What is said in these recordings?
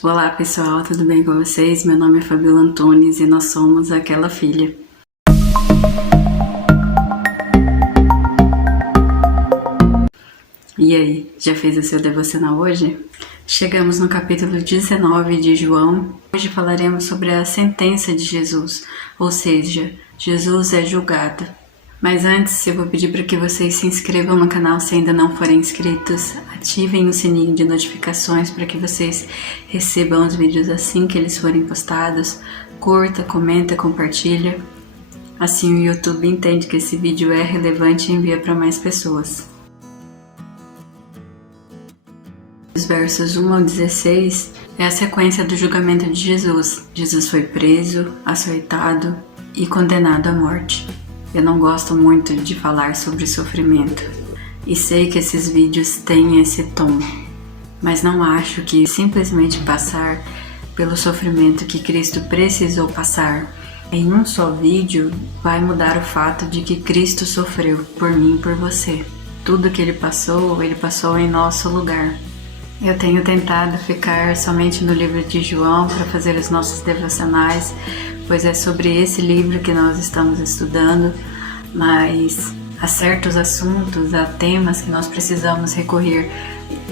Olá pessoal, tudo bem com vocês? Meu nome é Fabiola Antunes e nós somos Aquela Filha. E aí, já fez o seu devocional hoje? Chegamos no capítulo 19 de João. Hoje falaremos sobre a sentença de Jesus, ou seja, Jesus é julgado. Mas antes, eu vou pedir para que vocês se inscrevam no canal se ainda não forem inscritos. Ativem o sininho de notificações para que vocês recebam os vídeos assim que eles forem postados. Curta, comenta, compartilha. Assim o YouTube entende que esse vídeo é relevante e envia para mais pessoas. Os versos 1 ao 16 é a sequência do julgamento de Jesus. Jesus foi preso, açoitado e condenado à morte. Eu não gosto muito de falar sobre sofrimento e sei que esses vídeos têm esse tom, mas não acho que simplesmente passar pelo sofrimento que Cristo precisou passar em um só vídeo vai mudar o fato de que Cristo sofreu por mim e por você. Tudo que ele passou em nosso lugar. Eu tenho tentado ficar somente no livro de João para fazer os nossos devocionais, pois é sobre esse livro que nós estamos estudando, mas há certos assuntos, há temas que nós precisamos recorrer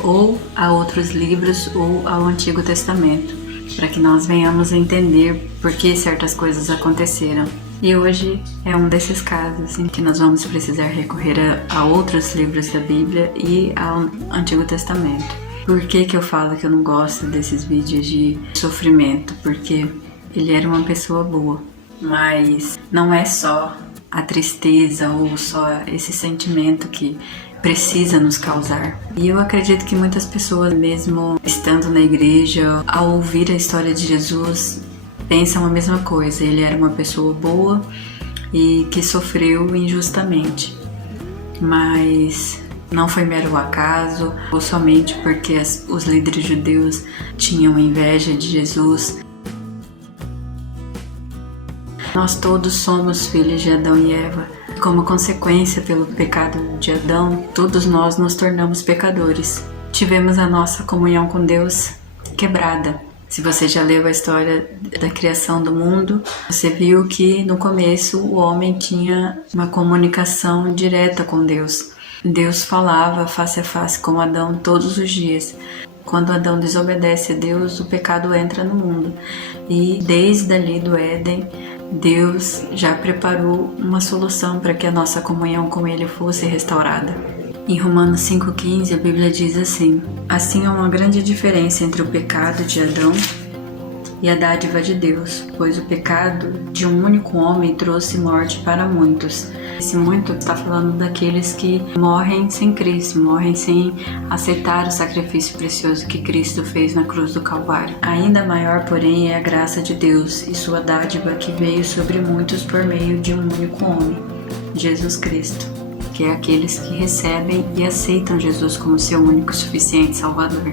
ou a outros livros ou ao Antigo Testamento, para que nós venhamos a entender por que certas coisas aconteceram. E hoje é um desses casos em que nós vamos precisar recorrer a outros livros da Bíblia e ao Antigo Testamento. Por que eu falo que eu não gosto desses vídeos de sofrimento? Porque ele era uma pessoa boa, mas não é só a tristeza ou só esse sentimento que precisa nos causar. E eu acredito que muitas pessoas, mesmo estando na igreja, ao ouvir a história de Jesus, pensam a mesma coisa. Ele era uma pessoa boa e que sofreu injustamente, mas não foi mero acaso ou somente porque os líderes judeus tinham inveja de Jesus. Nós todos somos filhos de Adão e Eva. Como consequência pelo pecado de Adão, todos nós nos tornamos pecadores. Tivemos a nossa comunhão com Deus quebrada. Se você já leu a história da criação do mundo, você viu que no começo o homem tinha uma comunicação direta com Deus. Deus falava face a face com Adão todos os dias. Quando Adão desobedece a Deus, o pecado entra no mundo. E desde ali do Éden, Deus já preparou uma solução para que a nossa comunhão com Ele fosse restaurada. Em Romanos 5,15 a Bíblia diz assim: assim há uma grande diferença entre o pecado de Adão e a dádiva de Deus, pois o pecado de um único homem trouxe morte para muitos. Esse muito está falando daqueles que morrem sem Cristo, morrem sem aceitar o sacrifício precioso que Cristo fez na cruz do Calvário. Ainda maior, porém, é a graça de Deus e sua dádiva que veio sobre muitos por meio de um único homem, Jesus Cristo, que é aqueles que recebem e aceitam Jesus como seu único e suficiente Salvador.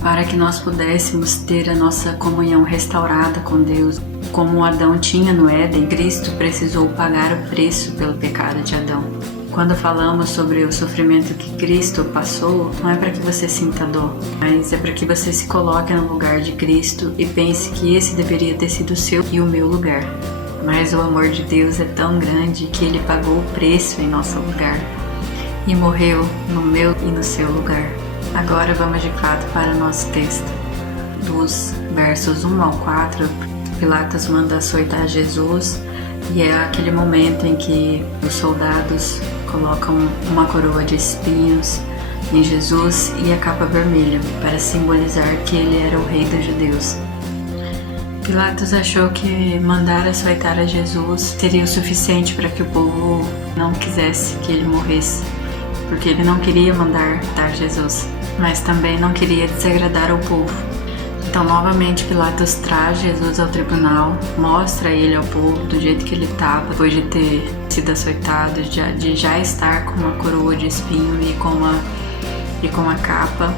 Para que nós pudéssemos ter a nossa comunhão restaurada com Deus, como Adão tinha no Éden, Cristo precisou pagar o preço pelo pecado de Adão. Quando falamos sobre o sofrimento que Cristo passou, não é para que você sinta dor, mas é para que você se coloque no lugar de Cristo e pense que esse deveria ter sido o seu e o meu lugar. Mas o amor de Deus é tão grande que Ele pagou o preço em nosso lugar e morreu no meu e no seu lugar. Agora vamos de fato para o nosso texto. Dos versos 1 ao 4, Pilatos manda açoitar Jesus e é aquele momento em que os soldados colocam uma coroa de espinhos em Jesus e a capa vermelha para simbolizar que ele era o rei dos judeus. Pilatos achou que mandar açoitar a Jesus seria o suficiente para que o povo não quisesse que ele morresse, porque ele não queria mandar matar Jesus, mas também não queria desagradar ao povo. Então, novamente, Pilatos traz Jesus ao tribunal, mostra ele ao povo do jeito que ele estava, depois de ter sido açoitado, de já estar com uma coroa de espinho e com a capa.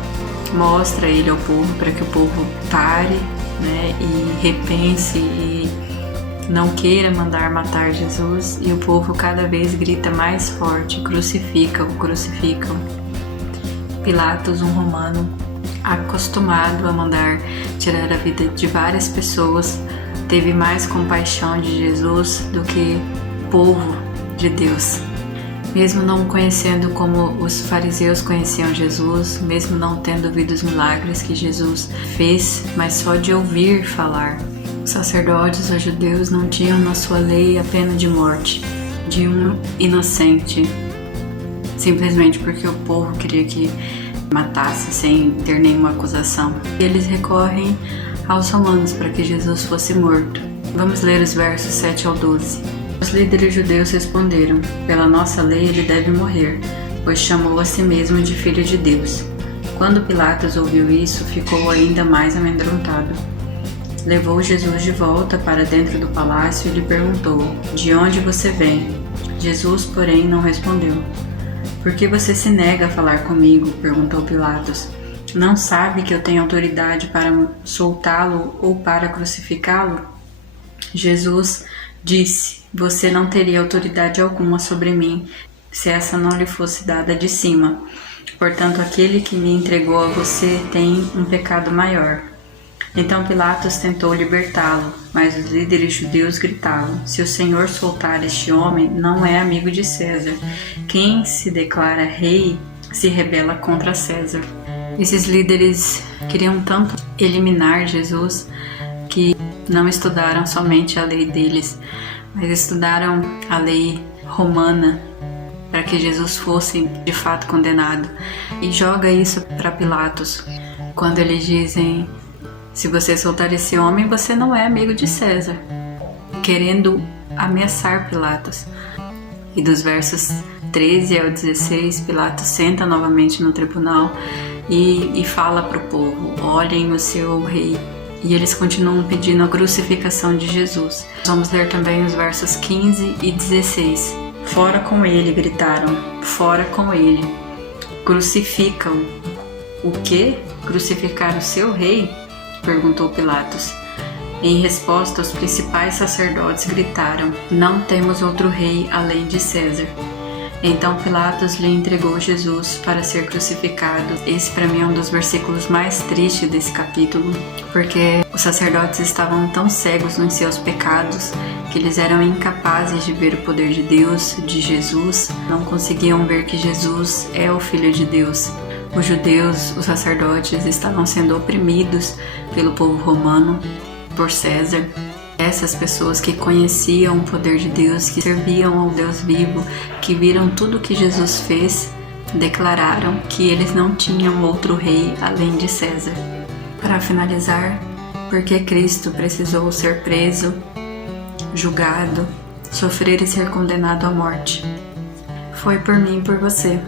Mostra ele ao povo para que o povo pare, né, e repense e não queira mandar matar Jesus. E o povo cada vez grita mais forte: crucificam, crucificam. Pilatos, um romano, acostumado a mandar tirar a vida de várias pessoas, teve mais compaixão de Jesus do que o povo de Deus. Mesmo não conhecendo como os fariseus conheciam Jesus, mesmo não tendo ouvido os milagres que Jesus fez, mas só de ouvir falar. Os sacerdotes, os judeus, não tinham na sua lei a pena de morte de um inocente, simplesmente porque o povo queria que matasse sem ter nenhuma acusação. Eles recorrem aos romanos para que Jesus fosse morto. Vamos ler os versos 7 ao 12. Os líderes judeus responderam: pela nossa lei ele deve morrer, pois chamou a si mesmo de Filho de Deus. Quando Pilatos ouviu isso, ficou ainda mais amedrontado. Levou Jesus de volta para dentro do palácio e lhe perguntou: de onde você vem? Jesus, porém, não respondeu. Por que você se nega a falar comigo? Perguntou Pilatos. Não sabe que eu tenho autoridade para soltá-lo ou para crucificá-lo? Jesus disse: você não teria autoridade alguma sobre mim se essa não lhe fosse dada de cima. Portanto, aquele que me entregou a você tem um pecado maior. Então Pilatos tentou libertá-lo, mas os líderes judeus gritavam: se o Senhor soltar este homem, não é amigo de César. Quem se declara rei se rebela contra César. Esses líderes queriam tanto eliminar Jesus que não estudaram somente a lei deles, mas estudaram a lei romana para que Jesus fosse de fato condenado. E joga isso para Pilatos quando eles dizem: se você soltar esse homem, você não é amigo de César, querendo ameaçar Pilatos. E dos versos 13 ao 16, Pilatos senta novamente no tribunal e fala para o povo: olhem o seu rei. E eles continuam pedindo a crucificação de Jesus. Vamos ler também os versos 15 e 16. Fora com ele, gritaram, fora com ele. Crucificam. O quê? Crucificar o seu rei? Perguntou Pilatos. Em resposta, os principais sacerdotes gritaram: não temos outro rei além de César. Então Pilatos lhe entregou Jesus para ser crucificado. Esse para mim é um dos versículos mais tristes desse capítulo, porque os sacerdotes estavam tão cegos nos seus pecados que eles eram incapazes de ver o poder de Deus, de Jesus, não conseguiam ver que Jesus é o Filho de Deus. Os judeus, os sacerdotes, estavam sendo oprimidos pelo povo romano, por César. Essas pessoas que conheciam o poder de Deus, que serviam ao Deus vivo, que viram tudo o que Jesus fez, declararam que eles não tinham outro rei além de César. Para finalizar, porque Cristo precisou ser preso, julgado, sofrer e ser condenado à morte? Foi por mim e por você,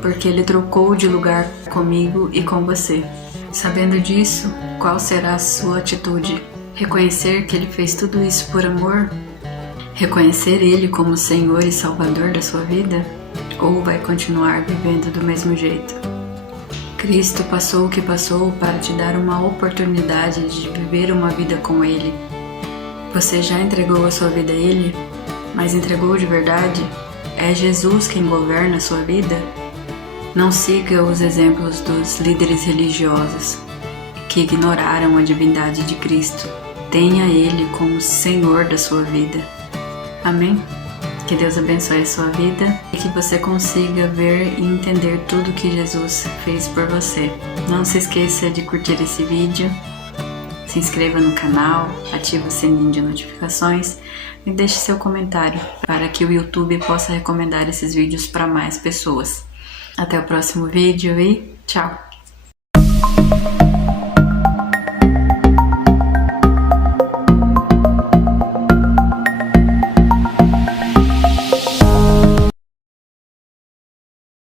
porque Ele trocou de lugar comigo e com você. Sabendo disso, qual será a sua atitude? Reconhecer que Ele fez tudo isso por amor? Reconhecer Ele como Senhor e Salvador da sua vida? Ou vai continuar vivendo do mesmo jeito? Cristo passou o que passou para te dar uma oportunidade de viver uma vida com Ele. Você já entregou a sua vida a Ele? Mas entregou de verdade? É Jesus quem governa a sua vida? Não siga os exemplos dos líderes religiosos que ignoraram a divindade de Cristo. Tenha Ele como Senhor da sua vida. Amém? Que Deus abençoe a sua vida e que você consiga ver e entender tudo que Jesus fez por você. Não se esqueça de curtir esse vídeo, se inscreva no canal, ative o sininho de notificações e deixe seu comentário para que o YouTube possa recomendar esses vídeos para mais pessoas. Até o próximo vídeo e tchau!